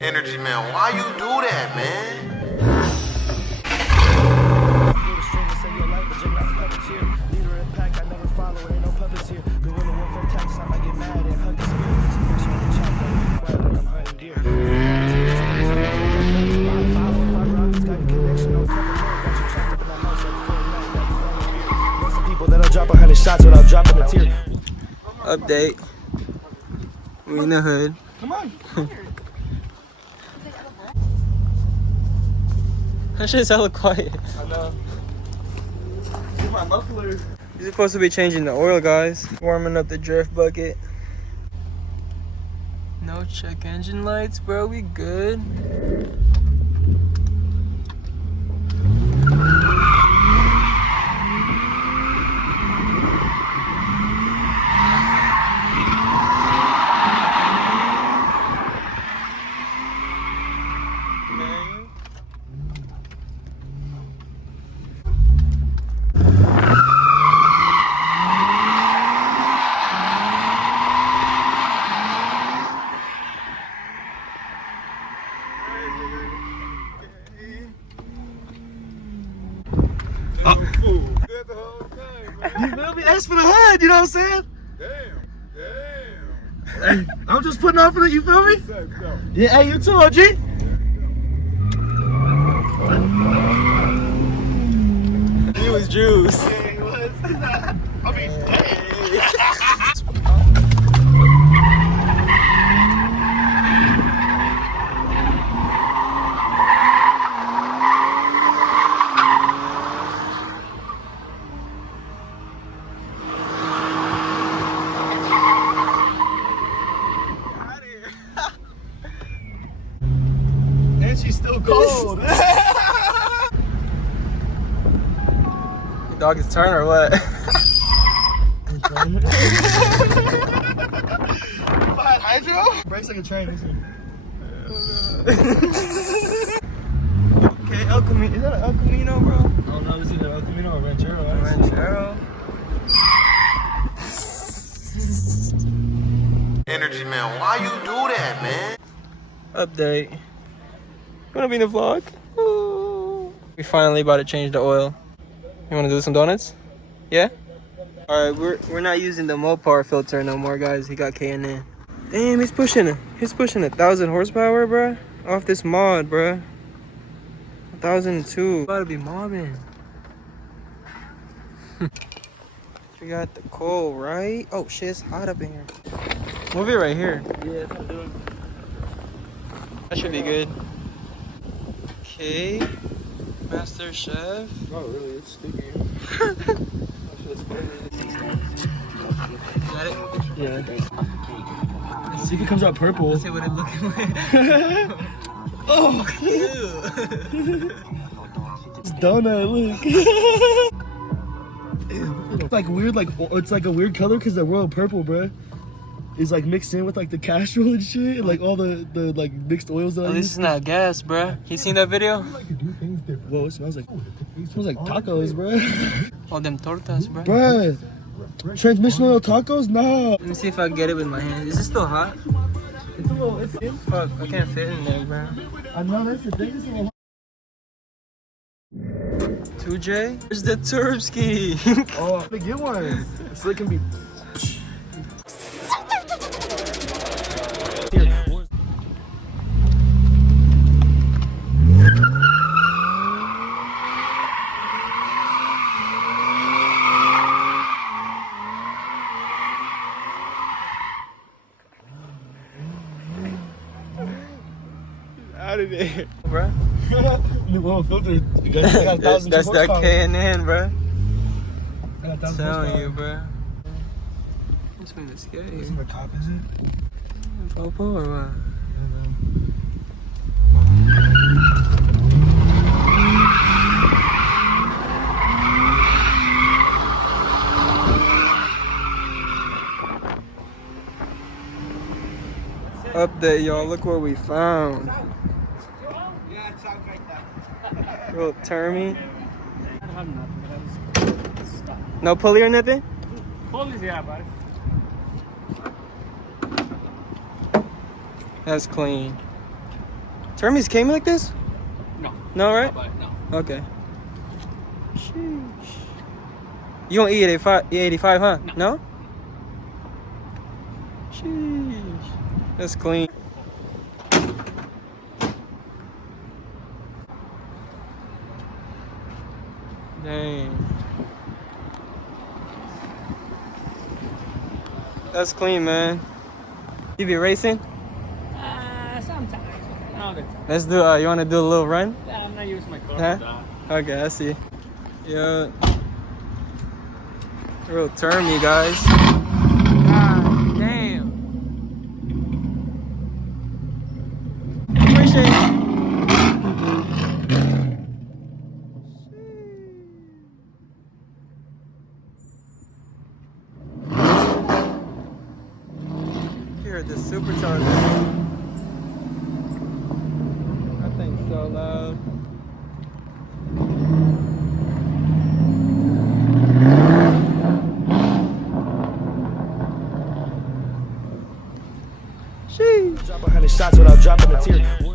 Energy man, why you do that, man? That'll drop 100 shots without dropping a tear. Update. We in the hood. Come on. That shit's hella quiet. I know. Here's my muffler. You're supposed to be changing the oil, guys. Warming up the drift bucket. No check engine lights, bro. We good. You feel me? That's for the hood, you know what I'm saying? Damn. Hey, I'm just putting on for the, you feel me? Yeah, hey, you too, OG. He was juice. Yeah, he was. I mean, and she's still cold. Dog is turn or what? Behind hydro? Brakes like a train, listen. Okay, El Camino. Is that an El Camino, bro? I don't know, this is either El Camino or Ranchero. Ranchero. Energy man, why you do that, man? Update. You wanna be in the vlog? Ooh. We finally about to change the oil. You wanna do some donuts? Yeah? Alright, we're not using the Mopar filter no more, guys. He got K&N. Damn, he's pushing 1,000 horsepower, bruh. Off this mod, bruh. 1,002. About to be mobbing. We got the coal, right? Oh shit, it's hot up in here. Move it right here. Yeah, that's what I'm doing. That should be good. Okay. Master Chef. Oh, really? It's sticky. Got it? Yeah. Let's see if it comes out purple. Let's see what it looking like. Oh! Ew. It's donut, look. It's like weird, like it's like a weird color because the royal purple, bruh, is like mixed in with like the castrol and shit, and like all the like mixed oils that I This use. is not gas, bruh. You seen that video? Whoa, it smells like tacos, bruh. All them tortas, bruh. Bruh, transmission oil tacos? Nah. Let me see if I can get it with my hands. Is it still hot? It's a little. It's. Fuck, I can't fit in there, bruh. I know that's the thing. It's a little. 2J? Where's the Turbski? Oh, let me get one so it can be. Out of there, bruh. New oil filter. I got 1,000 That's that K&N, bruh. I got 1,000 Telling you, horsepower. bruh. This one is scary. This is the cop, is it? Popo or what? Update, y'all. Look what we found. Little termy. No pulley or nothing? Pulleys, yeah, buddy. That's clean. Termies came like this? No. No, right? No. Okay. Sheesh. You don't eat E85, huh? No? Sheesh. That's clean. Dang. That's clean, man. You be racing? Sometimes. All the time. Let's do, you want to do a little run? Yeah, I'm not using my car Huh? for that. Okay, I see. Yeah. Real termy, guys. God damn. Appreciate it. Hear the supercharger. That thing's so loud. Sheesh. Drop 100 shots without dropping a tear.